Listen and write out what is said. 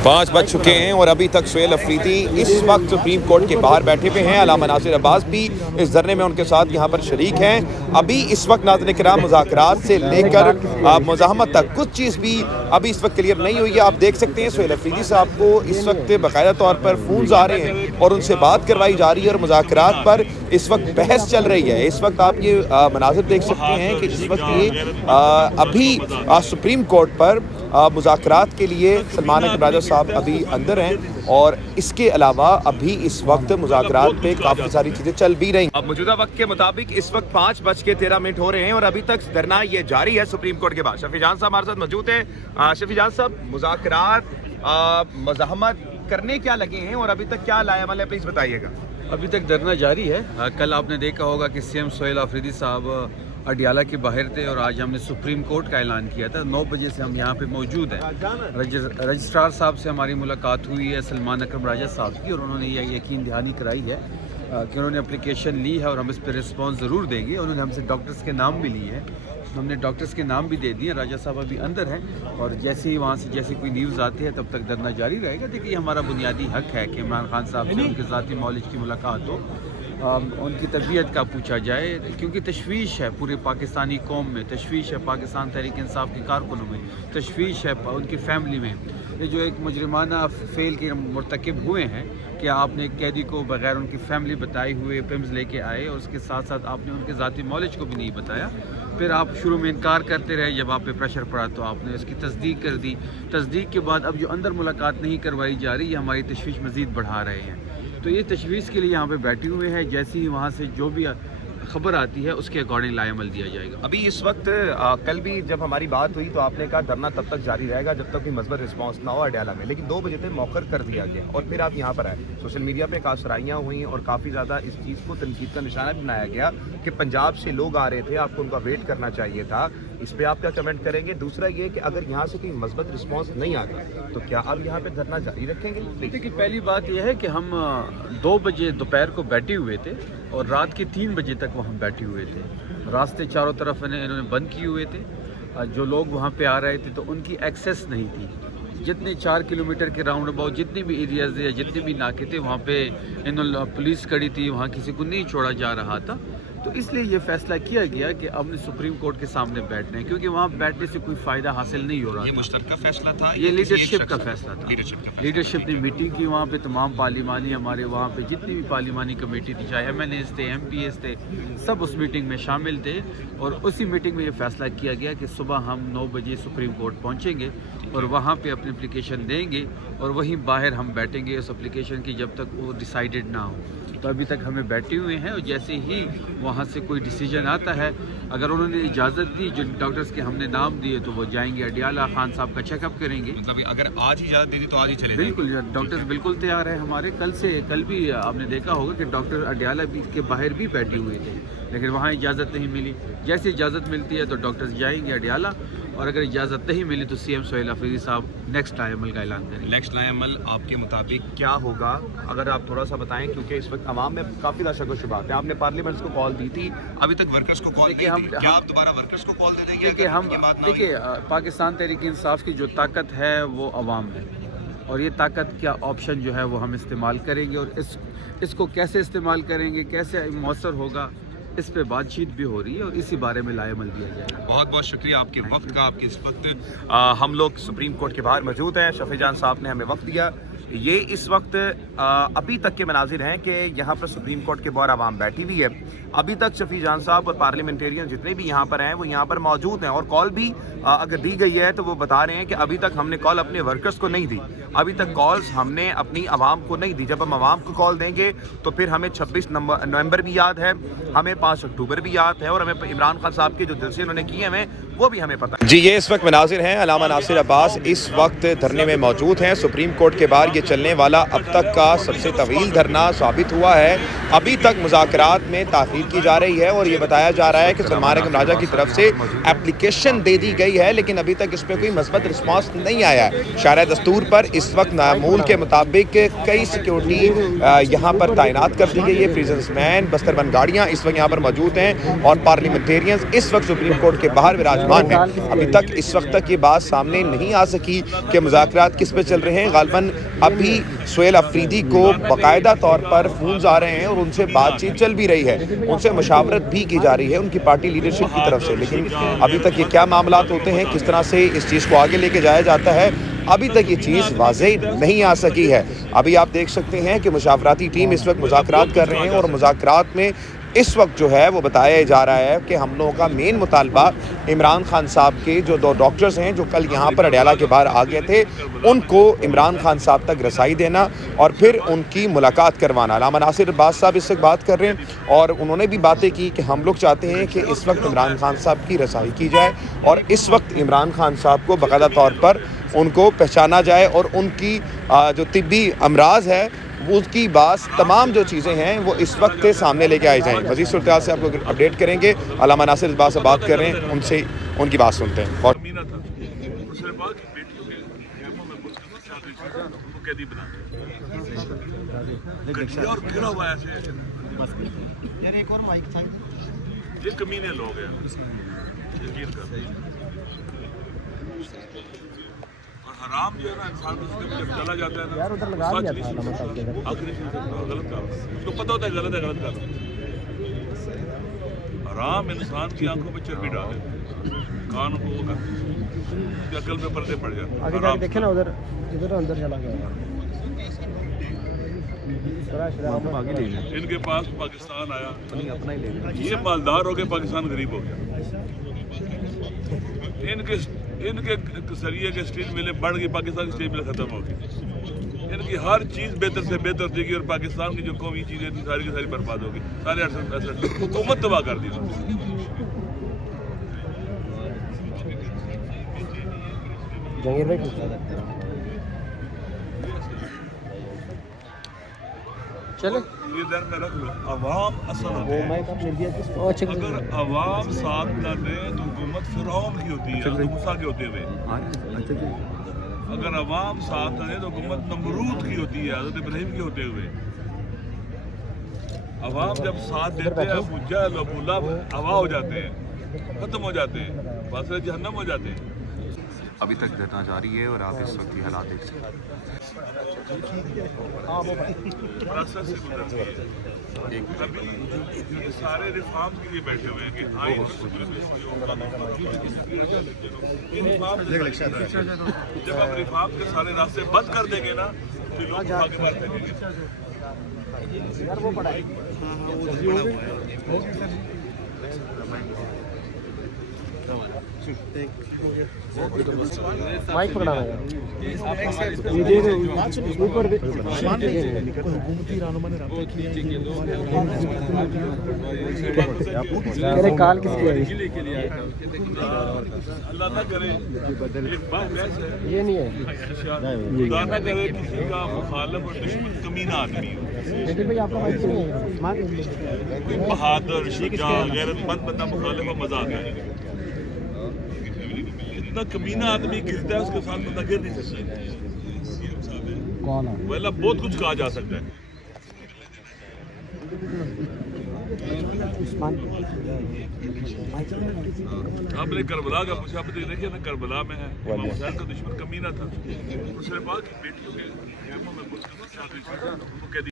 5 बज चुके हैं और अभी तक सुहेल अफरीदी इस वक्त सुप्रीम कोर्ट के बाहर बैठे हुए हैं। अलामा नासिर अब्बास भी इस धरने में उनके साथ यहाँ पर शरीक हैं। अभी इस वक्त नाज़रीन किराम मुज़ाकरात से लेकर मुज़ाहमत तक कुछ चीज़ भी अभी इस वक्त क्लियर नहीं हुई है। आप देख सकते हैं सुहेल अफरीदी साहब को इस वक्त बाकायदा तौर पर फ़ोन्स आ रहे हैं और उनसे बात करवाई जा रही है और मुज़ाकरात पर इस वक्त बहस चल रही है। इस वक्त आप ये मनाज़िर देख सकते हैं कि इस वक्त ये अभी सुप्रीम कोर्ट पर मुज़ाकरात के लिए सलमान अकबर राजा साहब अभी अंदर हैं और इसके अलावा अभी इस वक्त मुज़ाकरात पे काफ़ी सारी चीज़ें चल भी रही। अब मौजूदा वक्त के मुताबिक इस वक्त 5:13 हो रहे हैं और अभी तक धरना ये जारी है सुप्रीम कोर्ट के बाद। शफी जान साहब हमारे साथ मौजूद हैं। शफी जान साहब, मुज़ाकरात मज़ाहमत करने क्या लगे हैं और अभी तक क्या लाएअमल है, प्लीज़ बताइएगा। अभी तक धरना जारी है। कल आपने देखा होगा कि सीएम सुहेल अफरीदी साहब अडियाला के बाहर थे और आज हमने सुप्रीम कोर्ट का ऐलान किया था। 9 बजे से हम यहाँ पे मौजूद हैं। रजिस्ट्रार साहब से हमारी मुलाकात हुई है, सलमान अकबर राजा साहब की, और उन्होंने यह यकीन दहानी कराई है कि उन्होंने एप्लीकेशन ली है और हम इस पर रिस्पॉन्स ज़रूर देंगे। उन्होंने हमसे डॉक्टर्स के नाम भी लिए हैं, हमने डॉक्टर्स के नाम भी दे दिए। राजा साहब अभी अंदर हैं और जैसे ही वहाँ से जैसे कोई न्यूज़ आती है तब तक धरना जारी रहेगा। देखिए, हमारा बुनियादी हक है कि इमरान खान साहब से उनके ज़ाती मौलिज की मुलाकात हो, उनकी तबीयत का पूछा जाए, क्योंकि तशवीश है पूरे पाकिस्तानी कौम में, तशवीश है पाकिस्तान तहरीक इंसाफ के कारकुनों में, तशवीश है उनकी फैमिली में। ये जो एक मुजरिमाना फेल के मुर्तकिब हुए हैं कि आपने एक कैदी को बगैर उनकी फैमिली बताए हुए पिम्स लेके आए और उसके साथ साथ आपने उनके ज़ाती मौलिज को भी नहीं बताया। फिर आप शुरू में इनकार करते रहे, जब आप पे प्रेशर पड़ा तो आपने उसकी तस्दीक कर दी। तस्दीक के बाद अब जो अंदर मुलाकात नहीं करवाई जा रही, ये हमारी तशवीश मज़ीद बढ़ा रहे हैं। तो ये तशवीश के लिए यहाँ पे बैठे हुए हैं। जैसे ही वहाँ से जो भी खबर आती है उसके अकॉर्डिंग लाएअमल दिया जाएगा। अभी इस वक्त कल भी जब हमारी बात हुई तो आपने कहा धरना तब तक जारी रहेगा जब तक कोई मज़बूत रिस्पांस ना हो अडियाला में, लेकिन 2 बजे तक मौखर कर दिया गया और फिर आप यहाँ पर आए। सोशल मीडिया पे कासराइयाँ हुई और काफ़ी ज़्यादा इस चीज़ को तनकीद का निशाना भी बनाया गया कि पंजाब से लोग आ रहे थे, आपको उनका वेट करना चाहिए था। इस पर आप क्या कमेंट करेंगे? दूसरा ये कि अगर यहाँ से कोई मज़बूत रिस्पांस नहीं आता तो क्या आप यहाँ पे धरना जारी रखेंगे? देखिए, पहली बात यह है कि हम 2 बजे दोपहर को बैठे हुए थे और रात के 3 बजे तक वहाँ बैठे हुए थे। रास्ते चारों तरफ इन्होंने बंद किए हुए थे। जो लोग वहाँ पे आ रहे थे तो उनकी एक्सेस नहीं थी। जितने 4 किलोमीटर के राउंड अबाउट जितने भी एरियाज या जितने भी नाके थे वहाँ पे इन्होंने पुलिस खड़ी थी, वहाँ किसी को नहीं छोड़ा जा रहा था। तो इसलिए ये फैसला किया गया कि हमने सुप्रीम कोर्ट के सामने बैठना है, क्योंकि वहाँ बैठने से कोई फ़ायदा हासिल नहीं हो रहा। ये मुश्तरका फैसला था, ये लीडरशिप का फैसला था। लीडरशिप ने मीटिंग की वहाँ पे, तमाम पार्लिमानी हमारे वहाँ पे जितनी भी पार्लिमानी कमेटी थी, चाहे MNAs थे, MPs थे, सब उस मीटिंग में शामिल थे और उसी मीटिंग में ये फैसला किया गया कि सुबह हम 9 बजे सुप्रीम कोर्ट पहुँचेंगे और वहाँ पे अपनी एप्लीकेशन देंगे और वहीं बाहर हम बैठेंगे उस एप्लीकेशन की जब तक वो डिसाइडेड ना हो। तो अभी तक हमें बैठे हुए हैं और जैसे ही वहाँ से कोई डिसीजन आता है, अगर उन्होंने इजाज़त दी, जो डॉक्टर्स के हमने नाम दिए, तो वो जाएंगे अडियाला, खान साहब का चेकअप करेंगे। मतलब अगर आज ही इजाज़त दे दी तो आज ही चले? बिल्कुल, डॉक्टर्स बिल्कुल तैयार है हमारे। कल भी आपने देखा होगा कि डॉक्टर अडियाला भी के बाहर भी बैठे हुए थे, लेकिन वहाँ इजाज़त नहीं मिली। जैसे इजाज़त मिलती है तो डॉक्टर्स जाएंगे अडियाला और अगर इजाज़त नहीं मिली तो सीएम सुहेल अफरीदी साहब नेक्स्ट लाएअमल का ऐलान करेंगे। नेक्स्ट लाएअमल आपके मुताबिक क्या होगा, अगर आप थोड़ा सा बताएं, क्योंकि इस वक्त अवाम में काफ़ी ज़्यादा शक व शुबहात है। आपने पार्लियामेंट्स को कॉल दी थी, अभी तक वर्कर्स को कॉल नहीं दी, क्या आप दोबारा वर्कर्स को कॉल दे देंगे? देखिए, पाकिस्तान तहरीक इंसाफ की जो ताकत है वो अवाम है और ये ताकत क्या ऑप्शन जो है वो हम इस्तेमाल करेंगे और इसको कैसे इस्तेमाल करेंगे, कैसे मौसर होगा, इस पे बातचीत भी हो रही है और इसी बारे में लाएअमल दिया जाएगा। बहुत बहुत शुक्रिया आपके वक्त का। आपके इस वक्त हम लोग सुप्रीम कोर्ट के बाहर मौजूद हैं। शफी जान साहब ने हमें वक्त दिया। ये इस वक्त अभी तक के मनाजिर हैं कि यहाँ पर सुप्रीम कोर्ट के बाहर आवाम बैठी हुई है। अभी तक शफी जान साहब और पार्लियामेंटेरियन जितने भी यहाँ पर हैं वो यहाँ पर मौजूद हैं और कॉल भी अगर दी गई है तो वो बता रहे हैं कि अभी तक हमने कॉल अपने वर्कर्स को नहीं दी, अभी तक कॉल्स हमने अपनी आवाम को नहीं दी। जब हम आवाम को कॉल देंगे तो फिर हमें 26 नवंबर भी याद है, हमें 5 अक्टूबर भी याद है और हमें इमरान खान साहब के जो जलसे उन्होंने किए हैं वो भी हमें पता है। जी, ये इस वक्त मनाजिर हैं। अलामा नासिर अब्बास इस वक्त धरने में मौजूद हैं सुप्रीम कोर्ट के बाहर। ये یہ چلنے والا اب تک کا سب سے طویل دھرنا ثابت ہوا ہے۔ ابھی تک مذاکرات میں تاخیر کی جا رہی ہے اور یہ بتایا جا رہا ہے کہ سلمان اکرم راجہ کی طرف سے اپلیکیشن دے دی گئی ہے، لیکن ابھی تک اس پہ کوئی مثبت رسپانس نہیں آیا ہے۔ شرح دستور پر اس وقت معمول کے مطابق کئی سیکیورٹی یہاں پر تعینات کر دی گئی ہے۔ پریزنس مین، بستربند گاڑیاں اس وقت یہاں پر موجود ہیں اور پارلیمنٹیرینز اس وقت سپریم کورٹ کے باہر وراجمان ہیں۔ ابھی تک اس وقت تک یہ بات سامنے نہیں آ سکی کہ مذاکرات کس پہ چل رہے ہیں۔ غالباً ابھی سہیل افریدی کو باقاعدہ طور پر فونز آ رہے ہیں اور ان سے بات چیت چل بھی رہی ہے، ان سے مشاورت بھی کی جا رہی ہے ان کی پارٹی لیڈرشپ کی طرف سے، لیکن ابھی تک یہ کیا معاملات ہوتے ہیں، کس طرح سے اس چیز کو آگے لے کے جایا جاتا ہے، ابھی تک یہ چیز واضح نہیں آ سکی ہے۔ ابھی آپ دیکھ سکتے ہیں کہ مشاورتی ٹیم اس وقت مذاکرات کر رہے ہیں اور مذاکرات میں اس وقت جو ہے وہ بتایا جا رہا ہے کہ ہم لوگوں کا مین مطالبہ عمران خان صاحب کے جو 2 ڈاکٹرز ہیں جو کل یہاں پر اڈیالہ کے باہر آ گئے تھے، ان کو عمران خان صاحب تک رسائی دینا اور پھر ان کی ملاقات کروانا۔ علامہ ناصر عباس صاحب اس وقت بات کر رہے ہیں اور انہوں نے بھی باتیں کی کہ ہم لوگ چاہتے ہیں کہ اس وقت عمران خان صاحب کی رسائی کی جائے اور اس وقت عمران خان صاحب کو باقاعدہ طور پر ان کو پہچانا جائے اور ان کی جو طبی امراض ہے اس کی بات، تمام جو چیزیں ہیں وہ اس وقت سامنے لے کے آئی جائیں۔ مزید صورتحال سے آپ کو اپڈیٹ کریں گے۔ علامہ ناصر عباس سے بات کر رہے ہیں، ان سے ان کی بات سنتے ہیں۔ اور یہ کمینے لوگ ہیں، یقین کر اور حرام جو ہے نا انسان جب چلا جاتا ہے نا آخری غلط کام اس کو پتہ ہوتا ہے غلط کام۔ حرام انسان کی آنکھوں پہ چربی ڈالے، کانوں کو وہ کرتے ہیں، عقل پہ پردے پڑ جاتے ہیں۔ دیکھیں نا ادھر اندر چلا گیا۔ ان کے پاس پاکستان آیا، یہ مالدار ہو گئے، پاکستان غریب ہو گیا۔ ان کے ذریعے کے اسٹیل ملیں بڑھ گئی، پاکستان کی اسٹیل ملیں ختم ہو گئی۔ ان کی ہر چیز بہتر سے بہتر ہوتی گئی اور پاکستان کی جو قومی چیزیں تھیں ساری کی ساری برباد ہو گئی، سارے حکومت تباہ کر دی۔ چلے یہ ذہن میں رکھ لو، عوام اصل ہوتے ہیں۔ اگر عوام ساتھ نہ دیں تو حکومت فرعون کی ہوتی ہے، موسیٰ کے ہوتے ہوئے۔ اگر عوام ساتھ نہ دیں تو حکومت نمرود کی ہوتی ہے، حضرت ابراہیم کے ہوتے ہوئے۔ عوام جب ساتھ دیتے ہیں، ابو جہل ابو لہب ہوا ہو جاتے ہیں، ختم ہو جاتے ہیں، باعث جہنم ہو جاتے ہیں۔ ابھی تک دھرنا جاری ہے اور آپ اس وقت یہ حالات دیکھ سکتے ہیں۔ پروسیس سے گزرتی ہے، کبھی یہ سارے ریفارمز کے لیے بیٹھے ہوئے ہیں کہ آئین جب آپ ریفارم کے سارے راستے بند کر دیں گے نا تو لوگ آگے بڑھ پھینکیں گے۔ مائک پکڑا ہوا ہے، کال کس کی ہے؟ اللہ نہ کرے ایک بات ویسے ہے، یہ نہیں ہے، خدا نہ کرے کسی کا مخالف اور دشمن کمینہ آدمی ہو، کوئی بہادر شجاع غیرت مند بندہ مخالف اور مزہ آتا ہے۔ اتنا کمینہ آدمی گرتا ہے اس کے ساتھ بندہ گر نہیں سکتا۔ ویلہ بہت کچھ کہا جا سکتا ہے۔ آپ نے کربلا کا پوچھا، آپ دیکھیں نا کربلا میں ہے امام حسین کا دشمن کمینہ تھا، اس نے کہا کہ بیٹیوں کے خیموں میں